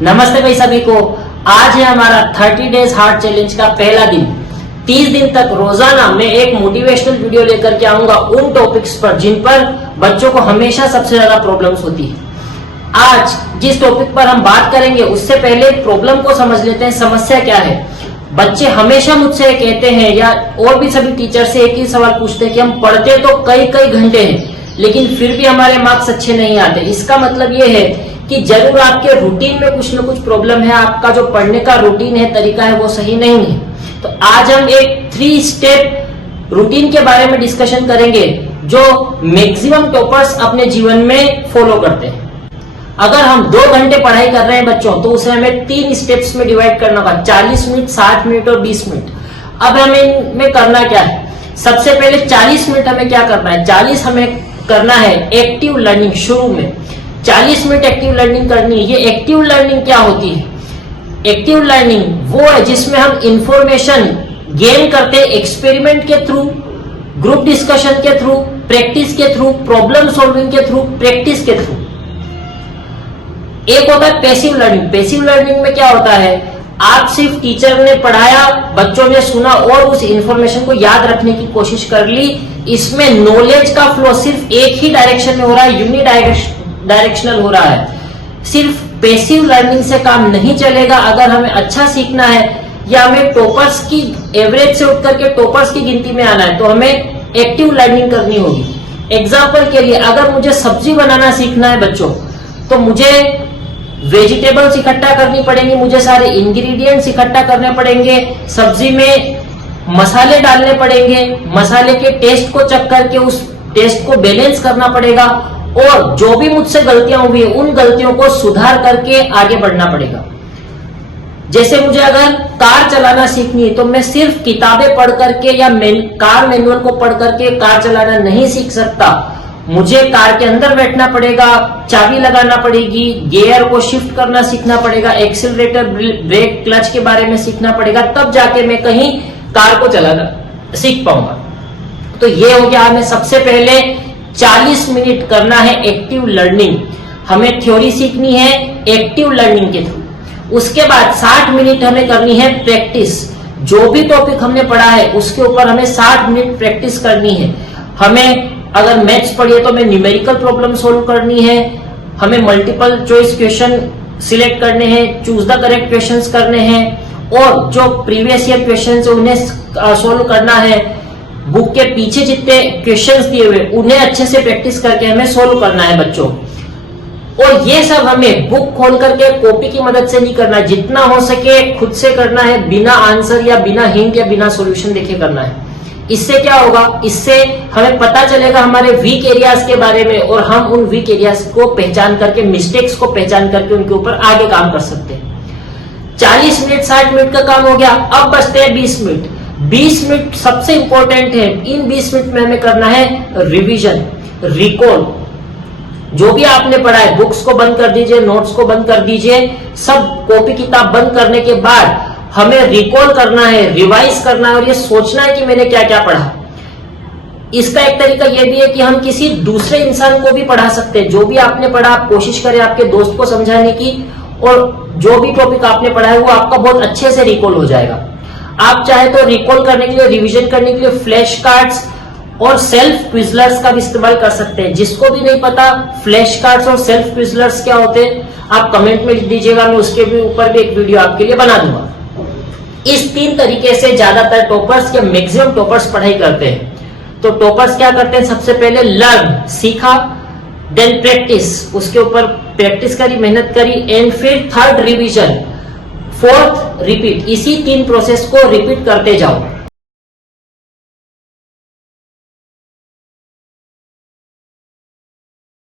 नमस्ते भाई सभी को। आज है हमारा 30 डेज हार्ट चैलेंज का पहला दिन। 30 दिन तक रोजाना मैं एक मोटिवेशनल वीडियो लेकर के आऊंगा उन टॉपिक्स पर जिन पर बच्चों को हमेशा सबसे ज्यादा प्रॉब्लम्स होती है। आज जिस टॉपिक पर हम बात करेंगे उससे पहले प्रॉब्लम को समझ लेते हैं, समस्या क्या है। बच्चे हमेशा मुझसे कहते हैं या और भी सभी टीचर से एक ही सवाल पूछते हैं कि हम पढ़ते तो कई घंटे हैं लेकिन फिर भी हमारे मार्क्स अच्छे नहीं आते। इसका मतलब ये है कि जरूर आपके रूटीन में कुछ न कुछ प्रॉब्लम है, आपका जो पढ़ने का रूटीन है, तरीका है, वो सही नहीं है। तो आज हम एक 3 स्टेप रूटीन के बारे में डिस्कशन करेंगे जो मैक्सिमम टॉपर्स अपने जीवन में फॉलो करते हैं। अगर हम 2 घंटे पढ़ाई कर रहे हैं बच्चों, तो उसे हमें 3 स्टेप्स में डिवाइड करना होगा, 40 मिनट, 60 मिनट और 20 मिनट। अब हमें में करना क्या है? सबसे पहले 40 मिनट हमें क्या करना है? 40 हमें करना है एक्टिव लर्निंग। शुरू में 40 मिनट एक्टिव लर्निंग करनी है। ये एक्टिव लर्निंग क्या होती है? एक्टिव लर्निंग वो है जिसमें हम इंफॉर्मेशन गेन करते हैं एक्सपेरिमेंट के थ्रू, ग्रुप डिस्कशन के थ्रू, प्रैक्टिस के थ्रू, प्रॉब्लम सॉल्विंग के थ्रू, प्रैक्टिस के थ्रू। एक होता है पैसिव लर्निंग। पैसिव लर्निंग में क्या होता है? आप सिर्फ टीचर ने पढ़ाया, बच्चों ने सुना और उस इंफॉर्मेशन को याद रखने की कोशिश कर ली। इसमें नॉलेज का फ्लो सिर्फ एक ही डायरेक्शन में हो रहा है, यूनिडायरेक्शनल हो रहा है। सिर्फ पैसिव लर्निंग से काम नहीं चलेगा। अगर हमें अच्छा सीखना है या हमें टॉपर्स की एवरेज से उठ करके टॉपर्स की गिनती में आना है तो हमें एक्टिव लर्निंग करनी होगी। एग्जाम्पल के लिए, अगर मुझे सब्जी बनाना सीखना है बच्चों, तो मुझे वेजिटेबल्स इकट्ठा करनी पड़ेंगी, मुझे सारे इंग्रेडिएंट्स इकट्ठा करने पड़ेंगे, सब्जी में मसाले डालने पड़ेंगे, मसाले के टेस्ट को चेक करके उस टेस्ट को बैलेंस करना पड़ेगा और जो भी मुझसे गलतियां हुई है उन गलतियों को सुधार करके आगे बढ़ना पड़ेगा। जैसे मुझे अगर कार चलाना सीखनी है तो मैं सिर्फ किताबें पढ़ करके या कार मैनुअल को पढ़ करके कार चलाना नहीं सीख सकता। मुझे कार के अंदर बैठना पड़ेगा, चाबी लगाना पड़ेगी, गियर को शिफ्ट करना सीखना पड़ेगा, एक्सीलरेटर, ब्रेक, क्लच के बारे में सीखना पड़ेगा, तब जाके मैं कहीं कार को चलाना सीख पाऊंगा। तो ये हो गया, हमें सबसे पहले 40 मिनट करना है एक्टिव लर्निंग। हमें थ्योरी सीखनी है एक्टिव लर्निंग के थ्रू। उसके बाद 60 मिनट हमें करनी है प्रैक्टिस। जो भी टॉपिक हमने पढ़ा है उसके ऊपर हमें 60 मिनट प्रैक्टिस करनी है। हमें अगर मैथ्स पढ़िए तो हमें न्यूमेरिकल प्रॉब्लम सोल्व करनी है, हमें मल्टीपल चॉइस क्वेश्चन सिलेक्ट करने हैं, चूज द करेक्ट क्वेश्चंस करने हैं और जो प्रीवियस ईयर क्वेश्चंस है उन्हें सोल्व करना है। बुक के पीछे जितने क्वेश्चंस दिए हुए उन्हें अच्छे से प्रैक्टिस करके हमें सोल्व करना है बच्चों। और ये सब हमें बुक खोल करके कॉपी की मदद से नहीं करना, जितना हो सके खुद से करना है, बिना आंसर या बिना हिंट या बिना सॉल्यूशन देखे करना है। इससे क्या होगा? इससे हमें पता चलेगा हमारे वीक एरियाज के बारे में और हम उन वीक एरियाज को पहचान करके, मिस्टेक्स को पहचान करके उनके ऊपर आगे काम कर सकते हैं। 40 मिनट 60 मिनट का काम हो गया। अब बचते हैं 20 मिनट। 20 मिनट सबसे इंपॉर्टेंट है। इन 20 मिनट में हमें करना है रिवीजन, रिकॉल। जो भी आपने पढ़ा है बुक्स को बंद कर दीजिए, नोट्स को बंद कर दीजिए, सब कॉपी किताब बंद करने के बाद हमें रिकॉल करना है, रिवाइज करना है और ये सोचना है कि मैंने क्या क्या पढ़ा। इसका एक तरीका यह भी है कि हम किसी दूसरे इंसान को भी पढ़ा सकते हैं। जो भी आपने पढ़ा आप कोशिश करें आपके दोस्त को समझाने की और जो भी टॉपिक आपने पढ़ा है वो आपका बहुत अच्छे से रिकॉल हो जाएगा। आप चाहे तो रिकॉल करने के लिए, रिवीजन करने के लिए फ्लैश कार्ड्स और सेल्फ क्विजलर्स का भी इस्तेमाल कर सकते हैं। जिसको भी नहीं पता फ्लैश कार्ड्स और सेल्फ क्विजलर्स क्या होते हैं, आप कमेंट में लिख दीजिएगा, मैं उसके भी ऊपर भी एक वीडियो आपके लिए बना दूंगा। इस 3 तरीके से ज्यादातर टॉपर्स या मैक्सिमम टॉपर्स पढ़ाई करते हैं। तो टॉपर्स क्या करते हैं? सबसे पहले लर्न, सीखा, देन प्रैक्टिस, उसके ऊपर प्रैक्टिस करी, मेहनत करी, एंड फिर 3rd रिवीजन, 4th रिपीट। इसी 3 प्रोसेस को रिपीट करते जाओ।